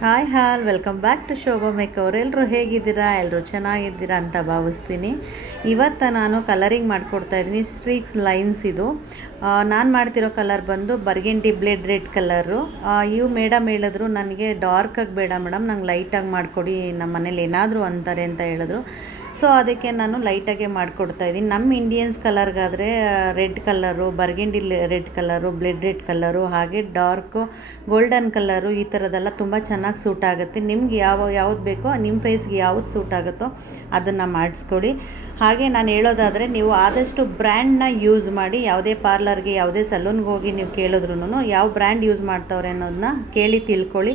Hi all welcome back to Shobha makeover. ಎಲ್ಲರೂ ಹೇಗಿದ್ದೀರಾ? ಎಲ್ಲರೂ ಚೆನ್ನಾಗಿದ್ದೀರಾ ಅಂತ ಭಾವಿಸ್ತೀನಿ. ಇವತ್ತು ನಾನು ಕಲರಿಂಗ್ ಮಾಡಿಕೊಡ್ತಾಯಿದ್ದೀನಿ. ಸ್ಟ್ರೀಕ್ಸ್ ಲೈನ್ಸ್ ಇದು ನಾನು ಮಾಡ್ತಿರೋ ಕಲರ್ ಬಂದು ಬರ್ಗೆಂಡಿ ಬ್ಲೇಡ್ ರೆಡ್ ಕಲರು. ಇವು ಮೇಡಮ್ ಹೇಳಿದ್ರು ನನಗೆ ಡಾರ್ಕಾಗಿ ಬೇಡ ಮೇಡಮ್, ನಂಗೆ ಲೈಟಾಗಿ ಮಾಡಿಕೊಡಿ, ನಮ್ಮ ಮನೇಲಿ ಏನಾದರೂ ಅಂತಾರೆ ಅಂತ ಹೇಳಿದ್ರು. ಸೊ ಅದಕ್ಕೆ ನಾನು ಲೈಟಾಗೆ ಮಾಡಿಕೊಡ್ತಾಯಿದ್ದೀನಿ. ನಮ್ಮ ಇಂಡಿಯನ್ಸ್ ಕಲರ್ಗಾದರೆ red colour, burgundy red colour, blood red colour, ಹಾಗೆ ಡಾರ್ಕು ಗೋಲ್ಡನ್ ಕಲರು, ಈ ಥರದ್ದೆಲ್ಲ ತುಂಬ ಚೆನ್ನಾಗಿ ಸೂಟ್ ಆಗುತ್ತೆ. ನಿಮ್ಗೆ ಯಾವ್ದು ಬೇಕೋ, ನಿಮ್ಮ ಫೇಸ್ಗೆ ಯಾವ್ದು ಸೂಟ್ ಆಗುತ್ತೋ ಅದನ್ನು ಮಾಡಿಸ್ಕೊಡಿ. ಹಾಗೆ ನಾನು ಹೇಳೋದಾದರೆ, ನೀವು ಆದಷ್ಟು ಬ್ರ್ಯಾಂಡ್ನ ಯೂಸ್ ಮಾಡಿ. ಯಾವುದೇ ಪಾರ್ಲರ್ಗೆ, ಯಾವುದೇ ಸಲೂನ್ಗೆ ಹೋಗಿ ನೀವು ಕೇಳಿದ್ರೂ ಯಾವ ಬ್ರ್ಯಾಂಡ್ ಯೂಸ್ ಮಾಡ್ತವ್ರೆ ಅನ್ನೋದನ್ನ ಕೇಳಿ ತಿಳ್ಕೊಳ್ಳಿ.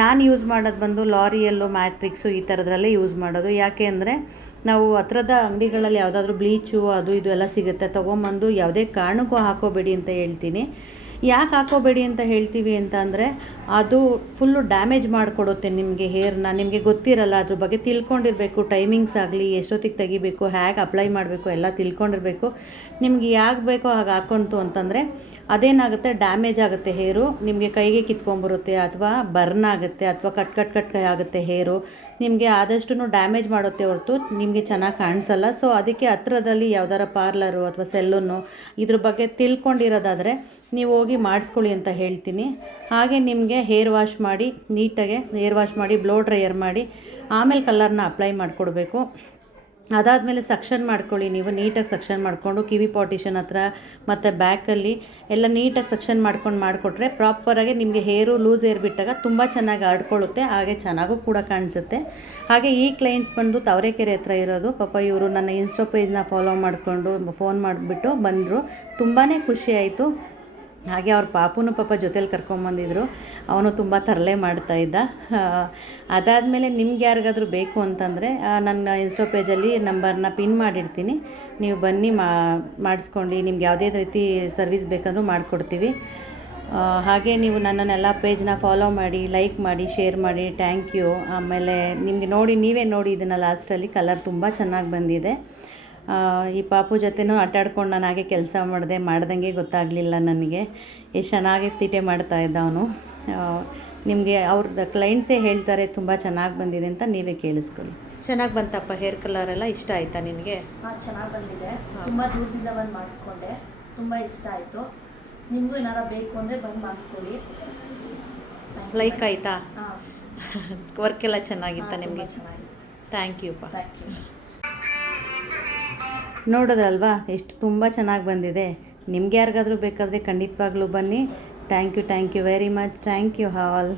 ನಾನು ಯೂಸ್ ಮಾಡೋದು ಬಂದು ಲಾರಿಯಲ್ಲು, ಮ್ಯಾಟ್ರಿಕ್ಸು ಈ ಥರದ್ರಲ್ಲೇ ಯೂಸ್ ಮಾಡೋದು. ಯಾಕೆ ಅಂದರೆ ನಾವು ಹತ್ರದ ಅಂಗಡಿಗಳಲ್ಲಿ ಯಾವುದಾದ್ರೂ ಬ್ಲೀಚು ಅದು ಇದು ಎಲ್ಲ ಸಿಗುತ್ತೆ, ತೊಗೊಂಬಂದು ಯಾವುದೇ ಕಾರಣಕ್ಕೂ ಹಾಕೋಬೇಡಿ ಅಂತ ಹೇಳ್ತೀನಿ. ಯಾಕೆ ಹಾಕೋಬೇಡಿ ಅಂತ ಹೇಳ್ತೀವಿ ಅಂತ ಅಂದರೆ, ಅದು ಫುಲ್ಲು ಡ್ಯಾಮೇಜ್ ಮಾಡಿಕೊಡುತ್ತೆ ನಿಮಗೆ ಹೇರ್ನ. ನಿಮಗೆ ಗೊತ್ತಿರಲ್ಲ, ಅದ್ರ ಬಗ್ಗೆ ತಿಳ್ಕೊಂಡಿರಬೇಕು. ಟೈಮಿಂಗ್ಸ್ ಆಗಲಿ, ಎಷ್ಟೊತ್ತಿಗೆ ತೆಗಿಬೇಕು, ಹೇಗೆ ಅಪ್ಲೈ ಮಾಡಬೇಕು ಎಲ್ಲ ತಿಳ್ಕೊಂಡಿರಬೇಕು. ನಿಮ್ಗೆ ಯಾಕೆ ಬೇಕೋ ಹಾಗೆ ಹಾಕ್ಕೊಂತು ಅಂತಂದರೆ ಅದೇನಾಗುತ್ತೆ, ಡ್ಯಾಮೇಜ್ ಆಗುತ್ತೆ ಹೇರು. ನಿಮಗೆ ಕೈಗೆ ಕಿತ್ಕೊಂಬರುತ್ತೆ, ಅಥವಾ ಬರ್ನ್ ಆಗುತ್ತೆ, ಅಥವಾ ಕಟ್ ಆಗುತ್ತೆ ಹೇರು. ನಿಮಗೆ ಆದಷ್ಟು ಡ್ಯಾಮೇಜ್ ಮಾಡುತ್ತೆ ಹೊರತು ನಿಮಗೆ ಚೆನ್ನಾಗಿ ಕಾಣಿಸಲ್ಲ. ಸೊ ಅದಕ್ಕೆ ಹತ್ರದಲ್ಲಿ ಯಾವ್ದಾರ ಪಾರ್ಲರು ಅಥವಾ ಸೆಲೂನು ಇದ್ರ ಬಗ್ಗೆ ತಿಳ್ಕೊಂಡಿರೋದಾದರೆ ನೀವು ಹೋಗಿ ಮಾಡಿಸ್ಕೊಳ್ಳಿ ಅಂತ ಹೇಳ್ತೀನಿ. ಹಾಗೆ ನಿಮಗೆ ಹೇರ್ ವಾಶ್ ಮಾಡಿ, ನೀಟಾಗೆ ಹೇರ್ ವಾಶ್ ಮಾಡಿ, ಬ್ಲೋ ಡ್ರೈಯರ್ ಮಾಡಿ, ಆಮೇಲೆ ಕಲರ್ನ ಅಪ್ಲೈ ಮಾಡಿಕೊಡ್ಬೇಕು. ಅದಾದಮೇಲೆ ಸಕ್ಷನ್ ಮಾಡ್ಕೊಳ್ಳಿ. ನೀವು ನೀಟಾಗಿ ಸಕ್ಷನ್ ಮಾಡಿಕೊಂಡು ಕಿವಿ ಪಾರ್ಟಿಷನ್ ಹತ್ರ ಮತ್ತು ಬ್ಯಾಕಲ್ಲಿ ಎಲ್ಲ ನೀಟಾಗಿ ಸಕ್ಷನ್ ಮಾಡಿಕೊಟ್ರೆ ಪ್ರಾಪರಾಗಿ ನಿಮಗೆ ಹೇರು ಲೂಸ್ ಹೇರ್ ಬಿಟ್ಟಾಗ ತುಂಬ ಚೆನ್ನಾಗಿ ಆಡ್ಕೊಳ್ಳುತ್ತೆ, ಹಾಗೆ ಚೆನ್ನಾಗೂ ಕೂಡ ಕಾಣಿಸುತ್ತೆ. ಹಾಗೆ ಈ ಕ್ಲೈಂಟ್ಸ್ ಬಂದು ತಾವರೆಕೆರೆ ಹತ್ರ ಇರೋದು. ಪಾಪ ಇವರು ನನ್ನ ಇನ್ಸ್ಟಾ ಪೇಜ್ನ ಫಾಲೋ ಮಾಡಿಕೊಂಡು ಫೋನ್ ಮಾಡಿಬಿಟ್ಟು ಬಂದರು. ತುಂಬಾ ಖುಷಿ ಆಯಿತು. ಹಾಗೆ ಅವ್ರ ಪಾಪುನು ಪಾಪ ಜೊತೇಲಿ ಕರ್ಕೊಂಬಂದಿದ್ರು. ಅವನು ತುಂಬ ತರಲೆ ಮಾಡ್ತಾಯಿದ್ದ. ಅದಾದಮೇಲೆ ನಿಮ್ಗೆ ಯಾರಿಗಾದರೂ ಬೇಕು ಅಂತಂದರೆ ನನ್ನ ಇನ್ಸ್ಟಾ ಪೇಜಲ್ಲಿ ನಂಬರ್ನ ಪಿನ್ ಮಾಡಿರ್ತೀನಿ. ನೀವು ಬನ್ನಿ ಮಾಡಿಸ್ಕೊಂಡು, ನಿಮ್ಗೆ ಯಾವುದೇ ರೀತಿ ಸರ್ವಿಸ್ ಬೇಕಂದ್ರೂ ಮಾಡಿಕೊಡ್ತೀವಿ. ಹಾಗೆ ನೀವು ನನ್ನನ್ನೆಲ್ಲ ಪೇಜ್ನ ಫಾಲೋ ಮಾಡಿ, ಲೈಕ್ ಮಾಡಿ, ಶೇರ್ ಮಾಡಿ. Thank you. ಆಮೇಲೆ ನಿಮಗೆ ನೀವೇ ನೋಡಿ ಇದನ್ನು ಲಾಸ್ಟಲ್ಲಿ ಕಲರ್ ತುಂಬ ಚೆನ್ನಾಗಿ ಬಂದಿದೆ. ಈ ಪಾಪು ಜೊತೆನೂ ಆಟಾಡ್ಕೊಂಡು ನಾನು ಹಾಗೆ ಕೆಲಸ ಮಾಡ್ದಂಗೆ ಗೊತ್ತಾಗಲಿಲ್ಲ ನನಗೆ. ಎಷ್ಟು ಚೆನ್ನಾಗಿ ತೀಟೆ ಮಾಡ್ತಾಯಿದ್ದ ಅವನು. ನಿಮಗೆ ಅವ್ರ ಕ್ಲೈಂಟ್ಸೇ ಹೇಳ್ತಾರೆ ತುಂಬ ಚೆನ್ನಾಗಿ ಬಂದಿದೆ ಅಂತ, ನೀವೇ ಕೇಳಿಸ್ಕೊಳ್ಳಿ. ಚೆನ್ನಾಗಿ ಬಂತಪ್ಪ ಹೇರ್ ಕಲರೆಲ್ಲ? ಇಷ್ಟ ಆಯಿತಾ ನಿನಗೆ? ಹಾಂ, ಚೆನ್ನಾಗಿ ಬಂದಿದೆ. ತುಂಬ ದೂರದಿಂದ ಬಂದು ಮಾಡಿಸ್ಕೊಂಡೆ, ತುಂಬ ಇಷ್ಟ ಆಯಿತು. ನಿಮಗೂ ಏನಾರ ಬೇಕು ಅಂದರೆ ಬಂದು ಮಾಡಿಸ್ಕೊಳ್ಳಿ. ಲೈಕ್ ಆಯಿತಾ? ಹಾಂ, ವರ್ಕೆಲ್ಲ ಚೆನ್ನಾಗಿತ್ತಾ ನಿಮಗೆ? ಚೆನ್ನಾಗಿ. Thank you. Thank you. ನೋಡೋದ್ರಲ್ವಾ ಎಷ್ಟು ತುಂಬ ಚೆನ್ನಾಗಿ ಬಂದಿದೆ. ನಿಮ್ಗೆ ಯಾರಿಗಾದರೂ ಬೇಕಾದರೆ ಖಂಡಿತವಾಗ್ಲೂ ಬನ್ನಿ. Thank you very much. Thank you all.